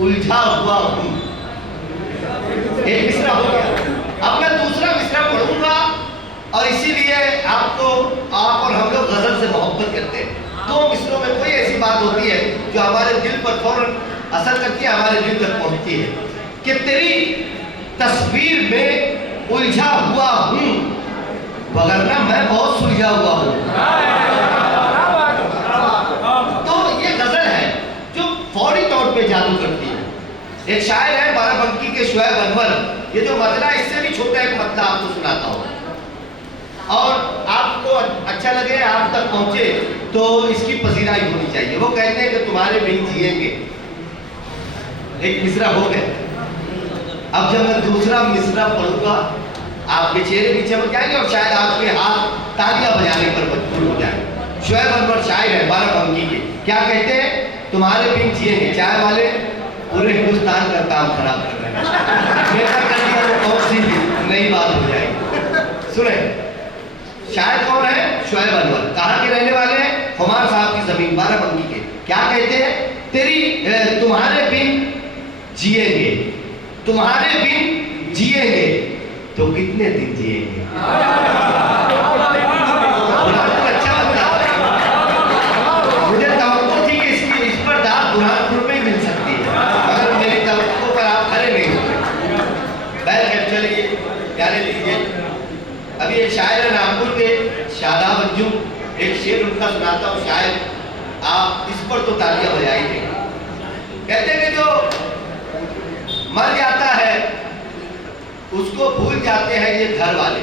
उलझा हुआ हूं। एक मिसरा हो गया। अब मैं दूसरा मिसरा पढ़ूंगा और इसीलिए आपको, आप और हम लोग गजल से मोहब्बत करते हैं। दो मिसरों में कोई ऐसी बात होती है जो हमारे दिल पर फौरन असर करती है, हमारे दिल तक पहुंचती है कि तेरी तस्वीर में उलझा हुआ हूं, वगरना मैं बहुत सुलझा हुआ हूं। तो ये गजल है जो फौरी तौर पे जादू करती है। एक शायर है बाराबंकी के शुएब अनवर, ये जो मतला इससे भी छोटा एक मतला आपको सुनाता हूँ और आपको अच्छा लगे, आप तक पहुंचे तो इसकी पसीराई होनी चाहिए। वो कहते हैं कि तुम्हारे बिन जिएंगे। एक मिसरा हो गया। अब जब मैं दूसरा मिसरा पढ़ूंगा आपके चेहरे नीचे हो जाएंगे और शायद आपके हाथ तालियां बजाने पर मजबूर हो जाए। शुएब अनवर शायर है बाराबंकी के, क्या कहते हैं? तुम्हारे बिन जिएंगे। चाय वाले पूरे हिंदुस्तान का काम खराब कर रहे हैं, बेहतर कर दिया तो कौन सी नई बात हो जाएगी। सुने, शायर कौन है? शुएब अनवर। कहाँ के रहने वाले हैं? हुमार साहब की जमीन बाराबंकी के। क्या कहते हैं? तेरी तुम्हारे बिन जिएंगे, तुम्हारे बिन जिएंगे तो कितने दिन जिएंगे। अच्छा बता, मुझे तवक्को थी कि इस पर दाद बुरहानपुर में ही मिल सकती है, मगर मेरी तवक्को पर आप खड़े नहीं होते। बैठ चलिए प्यारे लीजिए। अभी एक शायर है नागपुर के, शादाब अंजुम, एक शेर उनका सुनाता हूँ, शायद आप इस पर तो तालियां बजाएंगे। कहते हैं कि जो मर जाता है उसको भूल जाते हैं ये घर वाले।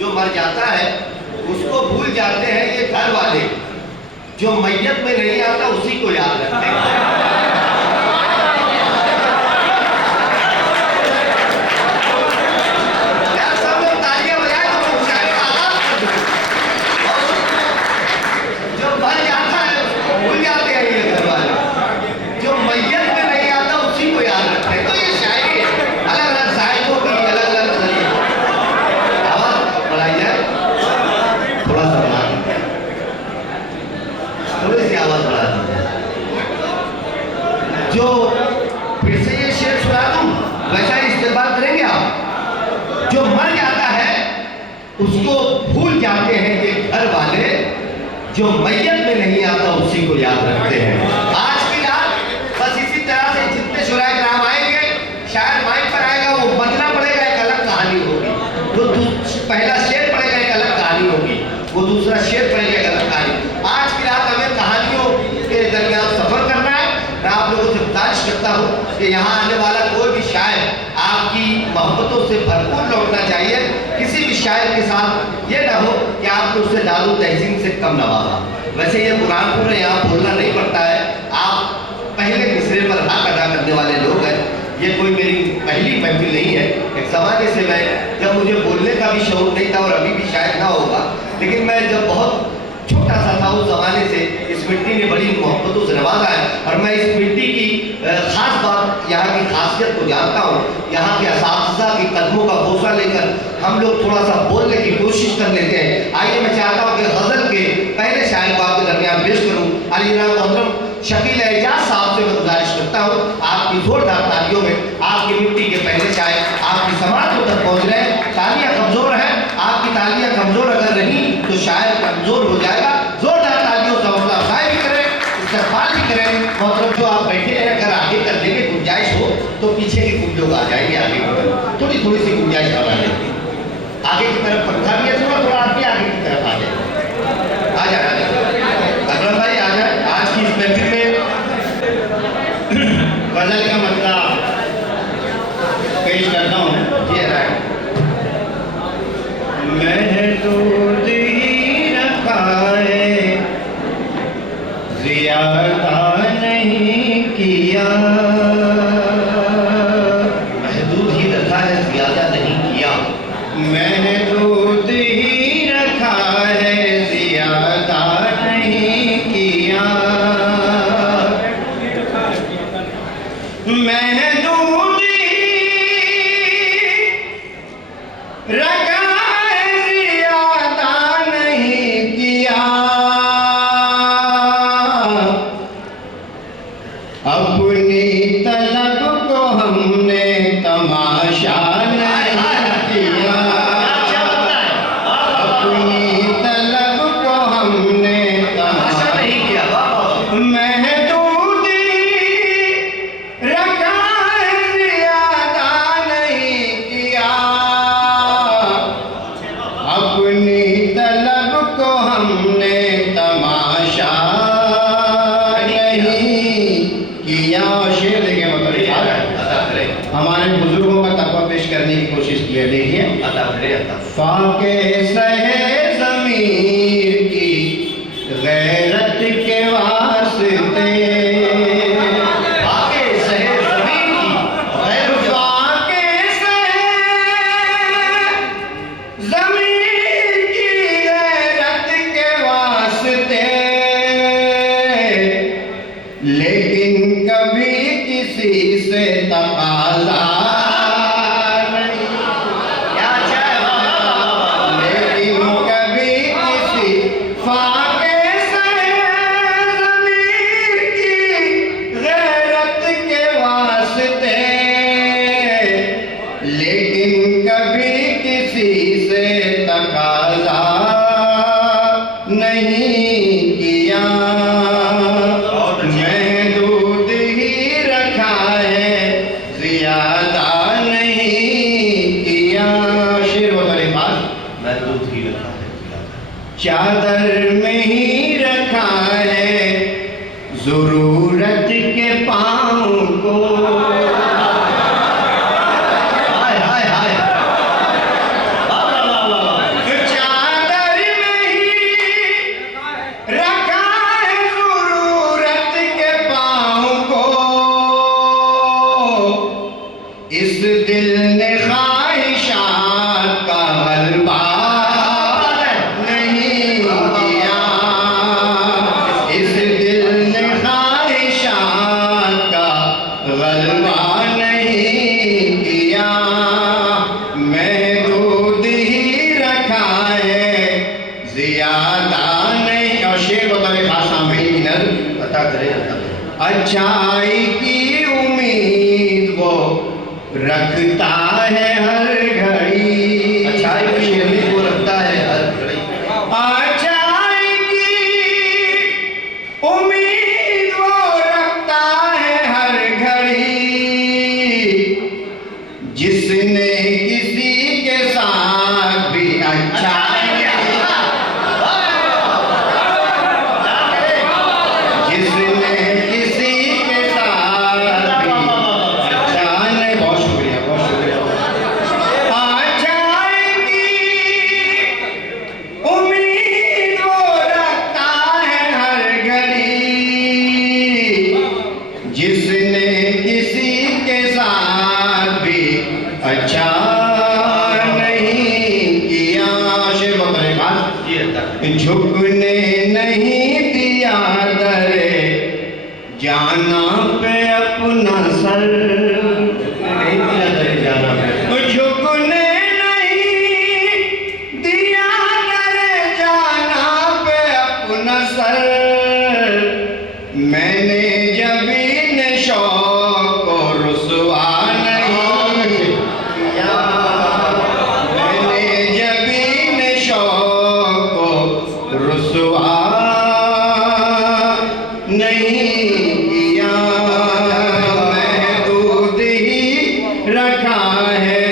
जो मर जाता है उसको भूल जाते हैं ये घर वाले, जो मैयत में नहीं आता उसी को याद रखते हैं। जो फिर से ये शेर सुना दूं, वैसा ही इस्तेमाल करेंगे आप। जो मर जाता है उसको भूल जाते हैं ये घर वाले, जो मैयत में नहीं आता उसी को याद रखते हैं। आज की रात बस इसी तरह से जितने शुराए कराम आएंगे, शायद माइक पर आएगा, वो बदला पड़ेगा, एक अलग कहानी होगी। वो पहला शेर पड़ेगा, एक अलग कहानी होगी। वो दूसरा शेर पड़ेगा, एक अलग कहानी। आज की रात हमें कहानियों के दरमियान सफर करना है। मैं आप लोगों से गुजारिश करता हूँ कि यहाँ आने वाला कोई भी शायर आपकी मोहब्बतों से भरपूर लौटना चाहिए। किसी भी शायर के साथ ये ना हो कि आपको उससे दारू तहसीन से कम नवाजा। वैसे ये बुरहानपुर है, यहाँ बोलना नहीं पड़ता है। आप पहले मिसरे पर हक अदा करने वाले लोग हैं। ये कोई मेरी पहली महफिल नहीं है। एक ज़माने से मैं, जब मुझे बोलने का भी शौक नहीं था और अभी भी शायद ना होगा, लेकिन मैं जब बहुत छोटा सा था उस जमाने से इस मिट्टी ने बड़ी मोहब्बतों से नवाजा है और मैं इस मिट्टी की खास बात, यहाँ की खासियत को जानता हूँ। यहाँ के असातिज़ा के कदमों का बोसा लेकर हम लोग थोड़ा सा बोलने की कोशिश कर लेते हैं। आइए मैं चाहता हूँ कि गज़ल के पहले शायर को आपके दरमियान पेश करूँ। अली मोहतरम शकील एजाज साहब से मैं गुजारिश करता हूँ आपकी जोरदार तालियों में आपकी मिट्टी के पहले शायर आपकी समाज तक पहुँच रहे हैं। तालियाँ कमज़ोर हैं, आपकी तालियाँ कमज़ोर अगर रही तो शायर कमज़ोर हो जाएगा। जोरदार तालियों से हौसला अफजाई भी करें, इस्तेमाल भी करें। मतलब जो आप बैठे हैं, अगर आगे करने की गुंजाइश हो तो पीछे के कुछ लोग आ जाएंगे, आगे की तरफ थोड़ी थोड़ी सी गुंजाइश बना लेंगे। आगे की तरफ पंखा भी है, थोड़ा आपके आगे की तरफ आ जाए, आ जाए अकरम भाई आ जाए। आज की इस महफिल में गजल का मतलब पेश करता हूँ। ये रहा महदूद ही रखा है, ज़ियादा नहीं किया। महदूद ही रखा है, ज़्यादा नहीं किया। महदूद ही रखा है, ज़्यादा नहीं किया। महदूद रखा करने की कोशिश किया। देखिए अता करें अता। फाके सहे ज़मीर की गैरत के वास्ते, फाके सहे ज़मीर की गैरत, फाके सहे ज़मीर की गैरत के वास्ते, लेकिन कभी किसी से तकाज़ा नहीं, क्या चाहे लेकिन कभी किसी फाके सहे ज़मीर की गैरत के वास्ते, लेकिन कभी किसी से तकाज़ा नहीं किया। महदूद ही रखा है, ज़्यादा नहीं किया। शेर होता है पास, महदूद ही रखा है। चादर में ही रखा है ज़रूरत के पाँव को। हाय हाय हाय, वाह वाह वाह वाह। चादर में ही रखा है ज़रूरत के पाँव को। इस दिल ने ख्वाहिशात का गलबा नहीं किया। इस दिल ने ख्वाहिशात का गलबा नहीं किया। महदूद ही रखा है, ज़्यादा नहीं। और शेर बताए खास सामने की नज़र, अता करें अता करें। अच्छाई की उम्मीद वो रखता है हर घड़ी। अच्छाई की उम्मीद वो रखता है हर घड़ी। अच्छाई की उम्मीद वो रखता है हर घड़ी। जिसने किसी के साथ भी अच्छा जिसने किसी के साथ भी अच्छा नहीं। बहुत शुक्रिया, बहुत शुक्रिया। अच्छाई की उम्मीद वो रखता है हर घड़ी। जिसने किसी के साथ भी अच्छा नहीं किया। शेर बताए खास, जी अता करें। झुकने नहीं दिया दरे जाना पे अपना सर। नहीं दिया करे जाना है। झुकने नहीं दिया दरे जाना पे अपना सर। मैंने जबी ने शौक को रुसवा नहीं किया। मैंने जबी ने शौक को रुसवा नहीं किया। महदूद ही रखा है,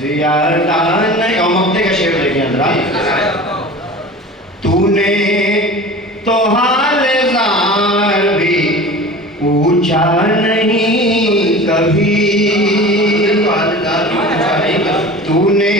ज़्यादा नहीं। और मक्ते का शेर देखिए अंदर। तूने तो हाल ज़ार भी पूछा नहीं कभी। तो हालदार की पूछा नहीं कर। तूने